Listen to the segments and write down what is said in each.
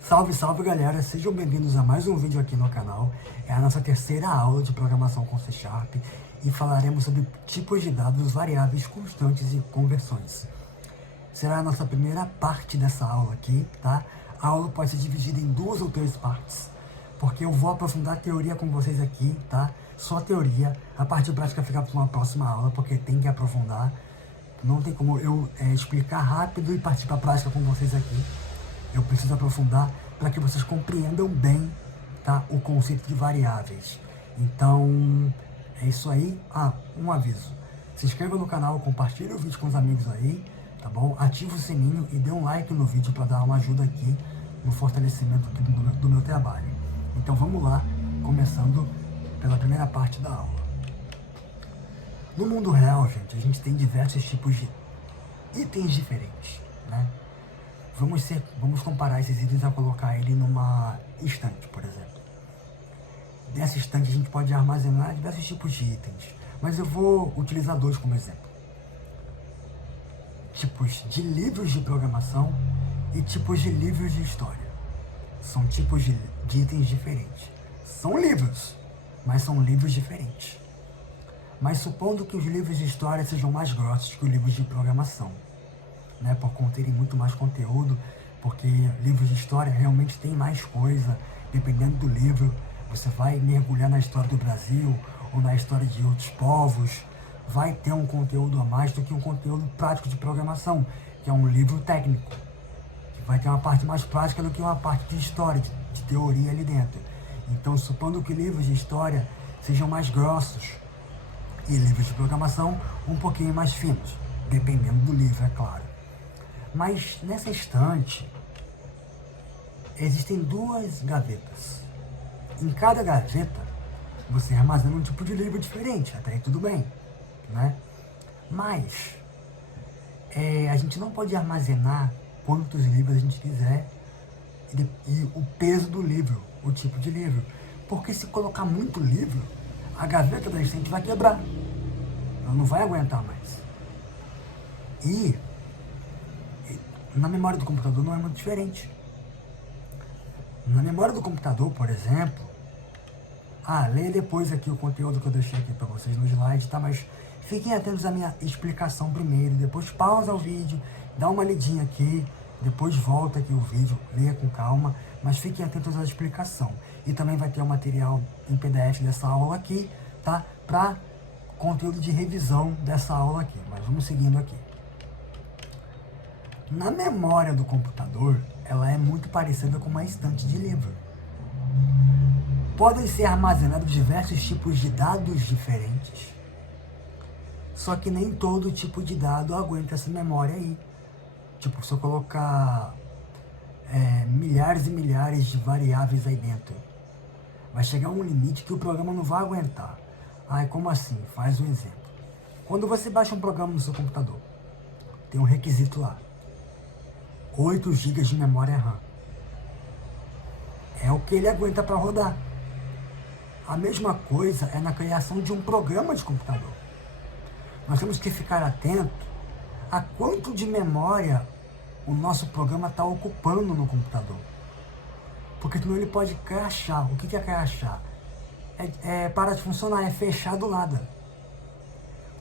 Salve, salve galera, sejam bem-vindos a mais um vídeo aqui no canal. É a nossa terceira aula de programação com C# e falaremos sobre tipos de dados, variáveis, constantes e conversões. Será a nossa primeira parte dessa aula aqui, tá? A aula pode ser dividida em 2 ou 3 partes, porque eu vou aprofundar a teoria com vocês aqui, tá? Só a teoria, a parte prática fica para uma próxima aula, porque tem que aprofundar. Não tem como eu explicar rápido e partir para a prática com vocês aqui. Eu preciso aprofundar para que vocês compreendam bem, tá, o conceito de variáveis. Então, é isso aí. Um aviso. Se inscreva no canal, compartilhe o vídeo com os amigos aí, tá bom? Ative o sininho e dê um like no vídeo para dar uma ajuda aqui no fortalecimento do meu trabalho. Então vamos lá, começando pela primeira parte da aula. No mundo real, gente, a gente tem diversos tipos de itens diferentes, né? Vamos comparar esses itens a colocar ele numa estante, por exemplo. Nessa estante a gente pode armazenar diversos tipos de itens, mas eu vou utilizar 2 como exemplo. Tipos de livros de programação e tipos de livros de história. São tipos de itens diferentes. São livros, mas são livros diferentes. Mas supondo que os livros de história sejam mais grossos que os livros de programação, né, por conterem muito mais conteúdo, porque livros de história realmente tem mais coisa. Dependendo do livro, você vai mergulhar na história do Brasil ou na história de outros povos, vai ter um conteúdo a mais do que um conteúdo prático de programação, que é um livro técnico, que vai ter uma parte mais prática do que uma parte de história, de teoria ali dentro. Então, supondo que livros de história sejam mais grossos e livros de programação um pouquinho mais finos, dependendo do livro, é claro. Mas nessa estante existem 2 gavetas. Em cada gaveta você armazena um tipo de livro diferente, até aí tudo bem, né? Mas a gente não pode armazenar quantos livros a gente quiser e o peso do livro, o tipo de livro, porque se colocar muito livro, a gaveta da estante vai quebrar, ela não vai aguentar mais. E na memória do computador não é muito diferente. Na memória do computador, por exemplo, leia depois aqui o conteúdo que eu deixei aqui para vocês no slide, tá? Mas fiquem atentos à minha explicação primeiro, depois pausa o vídeo, dá uma lidinha aqui, depois volta aqui o vídeo, leia com calma, mas fiquem atentos à explicação. E também vai ter o material em PDF dessa aula aqui, tá? Para conteúdo de revisão dessa aula aqui, mas vamos seguindo aqui. Na memória do computador, ela é muito parecida com uma estante de livro. Podem ser armazenados diversos tipos de dados diferentes, só que nem todo tipo de dado aguenta essa memória aí. Tipo, se eu colocar milhares e milhares de variáveis aí dentro, vai chegar um limite que o programa não vai aguentar. Como assim? Faz um exemplo. Quando você baixa um programa no seu computador, tem um requisito lá: 8 GB de memória RAM. É o que ele aguenta para rodar. A mesma coisa é na criação de um programa de computador. Nós temos que ficar atento a quanto de memória o nosso programa está ocupando no computador. Porque senão ele pode crashar. O que é crashar? Para de funcionar, é fechar do nada.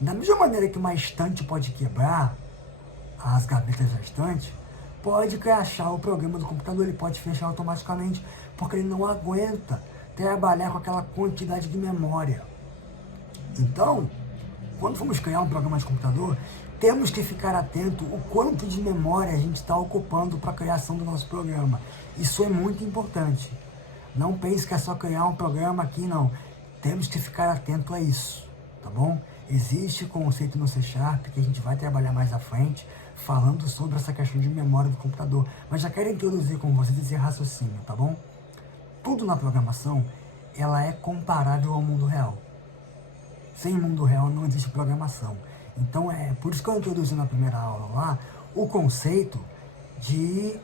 Da mesma maneira que uma estante pode quebrar, as gavetas da estante, pode crashar o programa do computador, ele pode fechar automaticamente, porque ele não aguenta trabalhar com aquela quantidade de memória. Então, quando formos criar um programa de computador, temos que ficar atento o quanto de memória a gente está ocupando para a criação do nosso programa. Isso é muito importante. Não pense que é só criar um programa aqui, não. Temos que ficar atento a isso, tá bom? Existe conceito no C# que a gente vai trabalhar mais à frente, falando sobre essa questão de memória do computador. Mas já quero introduzir com vocês esse raciocínio, tá bom? Tudo na programação, ela é comparável ao mundo real. Sem mundo real não existe programação. Então é por isso que eu introduzi na primeira aula lá o conceito de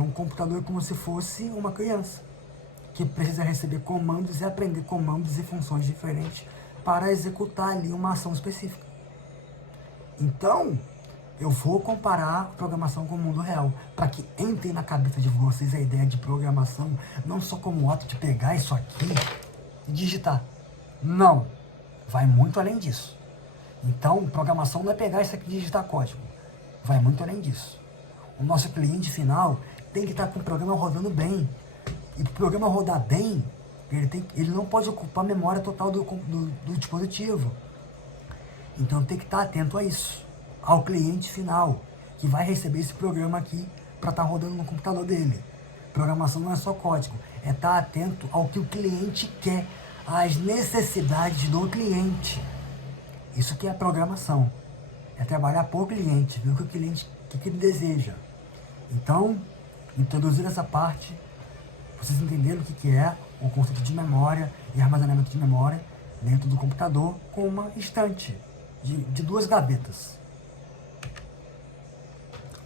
um computador como se fosse uma criança, que precisa receber comandos e aprender comandos e funções diferentes para executar ali uma ação específica. Então, eu vou comparar programação com o mundo real, para que entre na cabeça de vocês a ideia de programação, não só como o ato de pegar isso aqui e digitar. Não, vai muito além disso. Então, programação não é pegar isso aqui e digitar código, vai muito além disso. O nosso cliente final tem que estar com o programa rodando bem, e para o programa rodar bem, ele não pode ocupar a memória total do dispositivo. Então tem que estar atento a isso, ao cliente final, que vai receber esse programa aqui para estar rodando no computador dele. Programação não é só código, é estar atento ao que o cliente quer, às necessidades do cliente. Isso que é programação, é trabalhar por cliente, ver o que o cliente, o que ele deseja. Então, introduzir essa parte, vocês entenderam o que é o conceito de memória e armazenamento de memória dentro do computador com uma estante de 2 gavetas.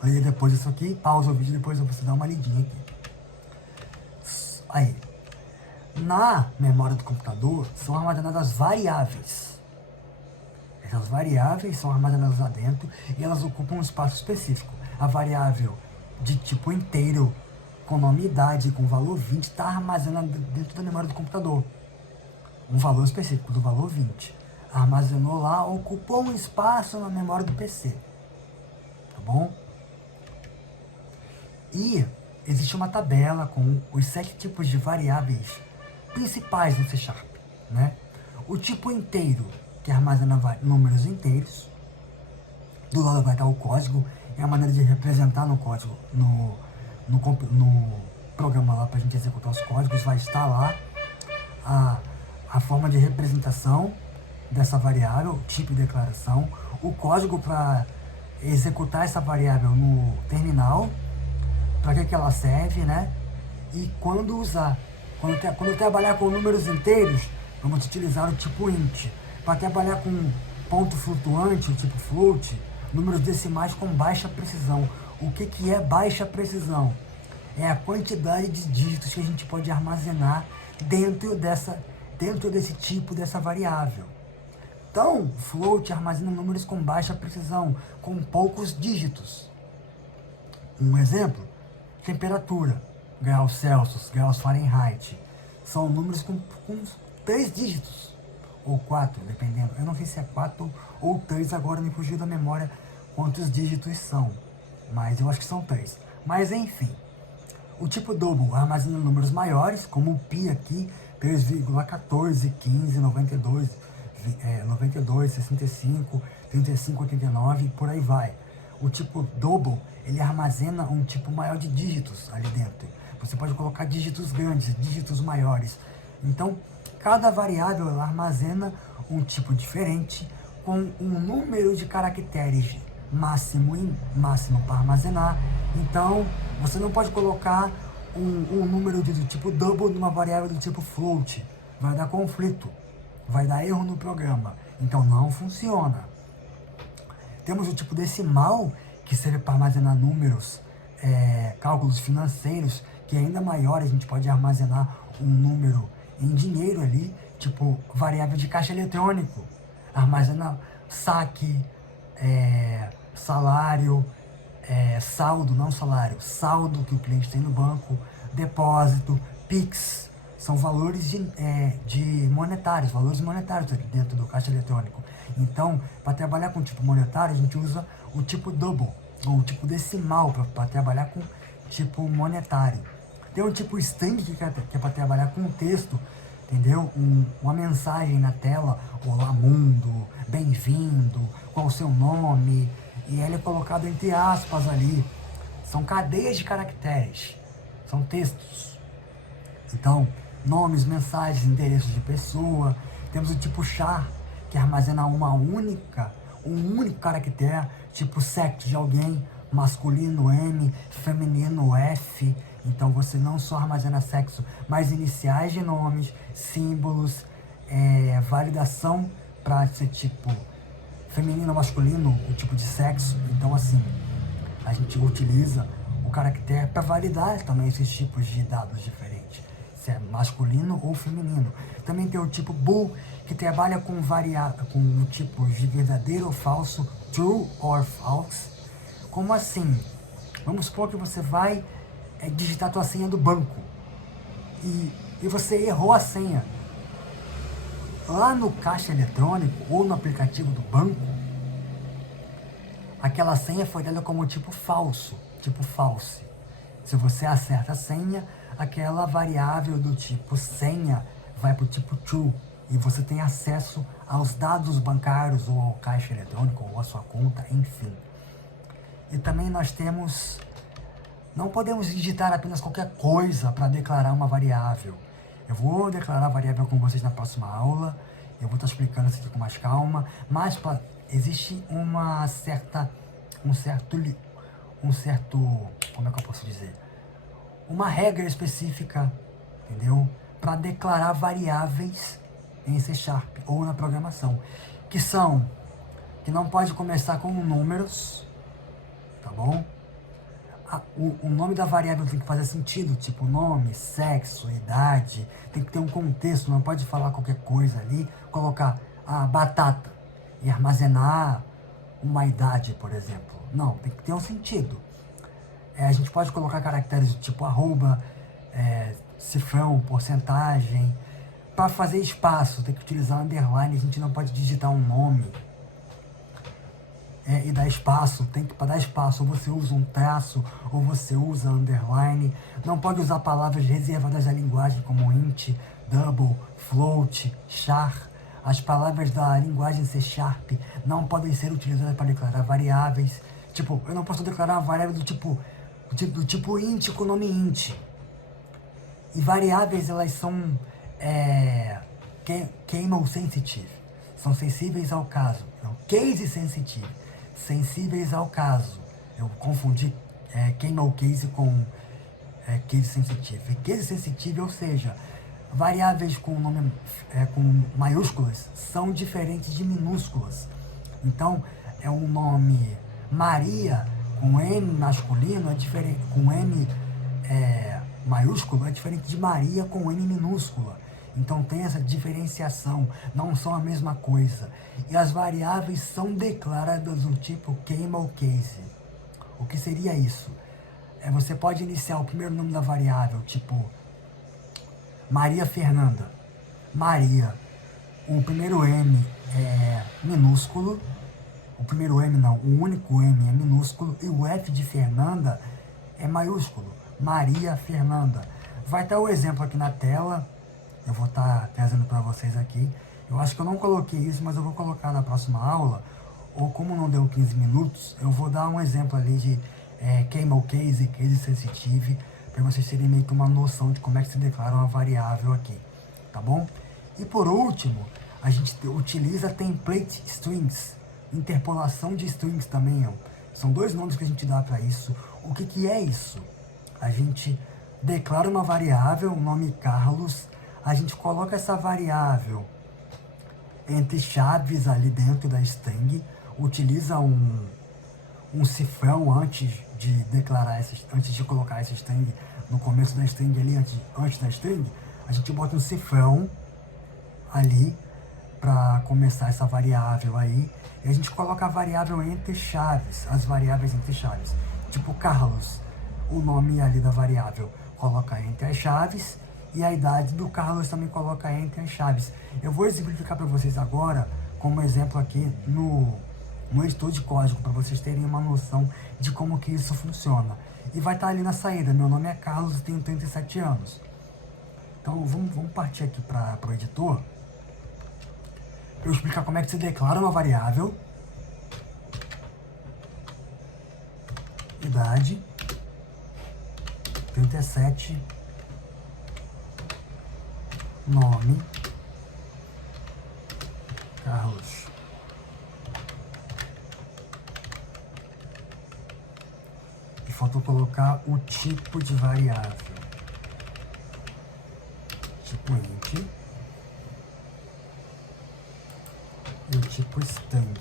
Aí depois disso aqui, pausa o vídeo, depois você dá uma lidinha aqui. Aí, na memória do computador são armazenadas variáveis. Essas variáveis são armazenadas lá dentro e elas ocupam um espaço específico. A variável de tipo inteiro, com nome e idade, com valor 20, está armazenada dentro da memória do computador. Um valor específico do valor 20. Armazenou lá, ocupou um espaço na memória do PC. Tá bom? E existe uma tabela com os 7 tipos de variáveis principais no C#, né? O tipo inteiro, que armazena números inteiros. Do lado vai estar o código, é a maneira de representar no código, no programa lá para a gente executar os códigos, vai estar lá a forma de representação dessa variável, tipo de declaração, o código para executar essa variável no terminal, para que ela serve, né? E quando usar. Quando eu trabalhar com números inteiros, vamos utilizar o tipo int. Para trabalhar com ponto flutuante, o tipo float, números decimais com baixa precisão. O que é baixa precisão? É a quantidade de dígitos que a gente pode armazenar dentro desse tipo, dessa variável. Então, float armazena números com baixa precisão, com poucos dígitos. Um exemplo, temperatura, graus Celsius, graus Fahrenheit. São números com 3 dígitos, ou 4, dependendo. Eu não sei se é 4 ou 3, agora me fugiu da memória quantos dígitos são, mas eu acho que são 3. Mas enfim, o tipo double armazena números maiores, como o pi aqui, 3,14, 15, 92, 92, 65, 35, 89, por aí vai. O tipo double, ele armazena um tipo maior de dígitos ali dentro. Você pode colocar dígitos grandes, dígitos maiores. Então, cada variável ela armazena um tipo diferente, com um número de caracteres máximo para armazenar. Então, você não pode colocar um número do tipo double numa variável do tipo float. Vai dar conflito, vai dar erro no programa. Então, não funciona. Temos o tipo decimal, que serve para armazenar números, cálculos financeiros, que é ainda maior. A gente pode armazenar um número em dinheiro ali, tipo variável de caixa eletrônico. Armazena saque, salário, saldo, não salário, saldo que o cliente tem no banco, depósito, PIX, são valores valores monetários dentro do caixa eletrônico. Então, para trabalhar com tipo monetário, a gente usa o tipo double, ou o tipo decimal, para trabalhar com tipo monetário. Tem um tipo string, que é para trabalhar com texto, entendeu? Uma mensagem na tela, olá mundo, bem-vindo, qual o seu nome, e ele é colocado entre aspas ali. São cadeias de caracteres, são textos. Então, nomes, mensagens, endereços de pessoa. Temos o tipo char, que armazena um único caractere, tipo sexo de alguém, masculino M, feminino F. Então você não só armazena sexo, mas iniciais de nomes, símbolos, validação para ser tipo feminino ou masculino, o tipo de sexo. Então assim, a gente utiliza o caractere para validar também esses tipos de dados diferentes, se é masculino ou feminino. Também tem o tipo bool, que trabalha com tipos de verdadeiro ou falso, true or false, Como assim? Vamos supor que você vai digitar a tua senha do banco e você errou a senha. Lá no caixa eletrônico ou no aplicativo do banco, aquela senha foi dada como tipo falso, tipo false. Se você acerta a senha, aquela variável do tipo senha vai para o tipo true e você tem acesso aos dados bancários ou ao caixa eletrônico ou à sua conta, enfim. E também nós temos, não podemos digitar apenas qualquer coisa para declarar uma variável. Eu vou declarar a variável com vocês na próxima aula, eu vou estar explicando isso aqui com mais calma, mas existe um certo, como é que eu posso dizer? Uma regra específica, entendeu? Para declarar variáveis em C# ou na programação, que não pode começar com números, tá bom? O nome da variável tem que fazer sentido, tipo nome, sexo, idade, tem que ter um contexto, não pode falar qualquer coisa ali, colocar a batata e armazenar uma idade, por exemplo. Não, tem que ter um sentido. A gente pode colocar caracteres do tipo arroba, cifrão, porcentagem. Para fazer espaço, tem que utilizar underline, a gente não pode digitar um nome e dar espaço. Para dar espaço, ou você usa um traço, ou você usa underline. Não pode usar palavras reservadas à linguagem, como int, double, float, char. As palavras da linguagem C# não podem ser utilizadas para declarar variáveis. Tipo, eu não posso declarar uma variável do tipo int com o nome int. E variáveis, elas são camel sensitive, são sensíveis ao caso. Não, case sensitive, sensíveis ao caso. Eu confundi camel case com case sensitive. Case sensitive, ou seja, variáveis com nome com maiúsculas são diferentes de minúsculas. Então, um nome Maria com M masculino é diferente, com M maiúsculo é diferente de Maria com M minúscula. Então tem essa diferenciação, não são a mesma coisa. E as variáveis são declaradas do tipo camel case. O que seria isso? Você pode iniciar o primeiro nome da variável, tipo Maria Fernanda. Maria, o primeiro M é minúsculo, o primeiro M não, o único M é minúsculo e o F de Fernanda é maiúsculo. Maria Fernanda. Vai estar o exemplo aqui na tela, eu vou estar trazendo para vocês aqui. Eu acho que eu não coloquei isso, mas eu vou colocar na próxima aula, ou como não deu 15 minutos, eu vou dar um exemplo ali de camel case, case sensitive, para vocês terem meio que uma noção de como é que se declara uma variável aqui, tá bom? E por último, a gente utiliza template strings, interpolação de strings também, ó. São dois nomes que a gente dá para isso. O que é isso? A gente declara uma variável, o nome Carlos, a gente coloca essa variável entre chaves ali dentro da string, utiliza um cifrão antes de declarar antes de colocar essa string no começo da string ali, antes da string, a gente bota um cifrão ali para começar essa variável aí, e a gente coloca a variável entre chaves, as variáveis entre chaves, tipo Carlos, o nome ali da variável coloca entre as chaves, e a idade do Carlos também coloca entre as chaves. Eu vou exemplificar para vocês agora, como exemplo aqui no editor de código, para vocês terem uma noção de como que isso funciona. E vai estar ali na saída, meu nome é Carlos e tenho 37 anos. Então vamos partir aqui para o editor, para eu explicar como é que se declara uma variável. Idade, 37, nome, Carlos. E faltou colocar o tipo de variável. Tipo int. E o tipo string.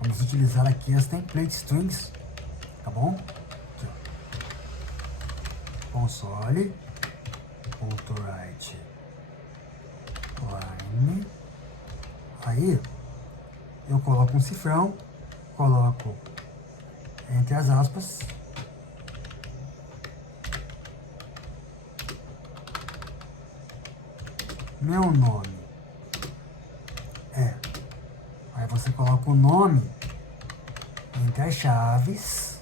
Vamos utilizar aqui as template strings, tá bom? Aqui, ó. Console. .write line. Aí eu coloco um cifrão, coloco entre as aspas, meu nome é. Aí você coloca o nome entre as chaves,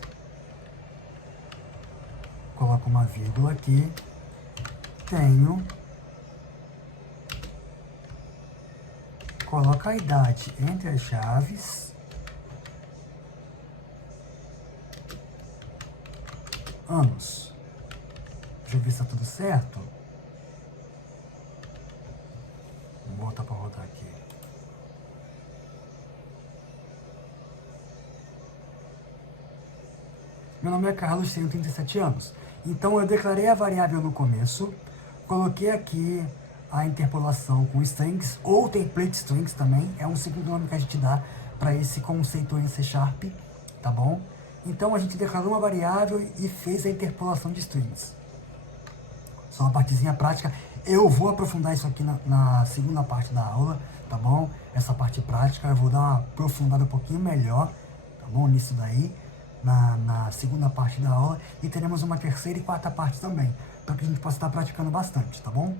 coloca uma vírgula aqui, tenho, coloca a idade entre as chaves, anos. Deixa eu ver se está tudo certo. Vou botar para rodar aqui. Meu nome é Carlos, tenho 37 anos. Então eu declarei a variável no começo, coloquei aqui a interpolação com strings ou template strings também, é um segundo nome que a gente dá para esse conceito em C#, tá bom? Então a gente declarou uma variável e fez a interpolação de strings. Só uma partezinha prática. Eu vou aprofundar isso aqui na segunda parte da aula, tá bom? Essa parte prática eu vou dar uma aprofundada um pouquinho melhor, tá bom? Nisso daí, na segunda parte da aula. E teremos uma terceira e quarta parte também, para que a gente possa estar praticando bastante, tá bom?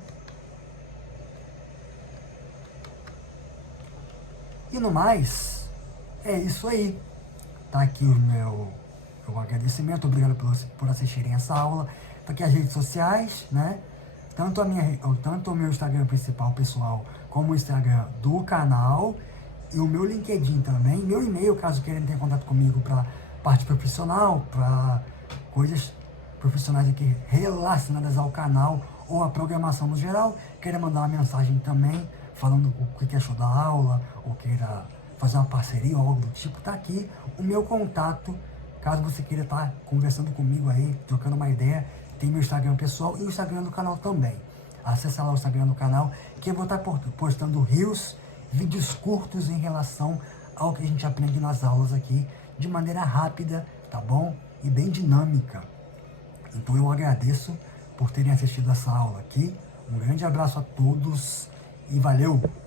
E no mais, é isso aí. Tá aqui o meu agradecimento, obrigado por assistirem essa aula. Tá aqui as redes sociais, né? Tanto o meu Instagram principal, pessoal, como o Instagram do canal. E o meu LinkedIn também. Meu e-mail, caso queiram ter contato comigo para parte profissional, para coisas profissionais aqui relacionadas ao canal ou à programação no geral. Queira mandar uma mensagem também, falando o que achou da aula, ou queira fazer uma parceria ou algo do tipo, tá aqui o meu contato, caso você queira estar conversando comigo aí, trocando uma ideia. Tem meu Instagram pessoal e o Instagram do canal também. Acesse lá o Instagram do canal, que eu vou estar postando reels, vídeos curtos em relação ao que a gente aprende nas aulas aqui, de maneira rápida, tá bom? E bem dinâmica. Então eu agradeço por terem assistido essa aula aqui. Um grande abraço a todos e valeu!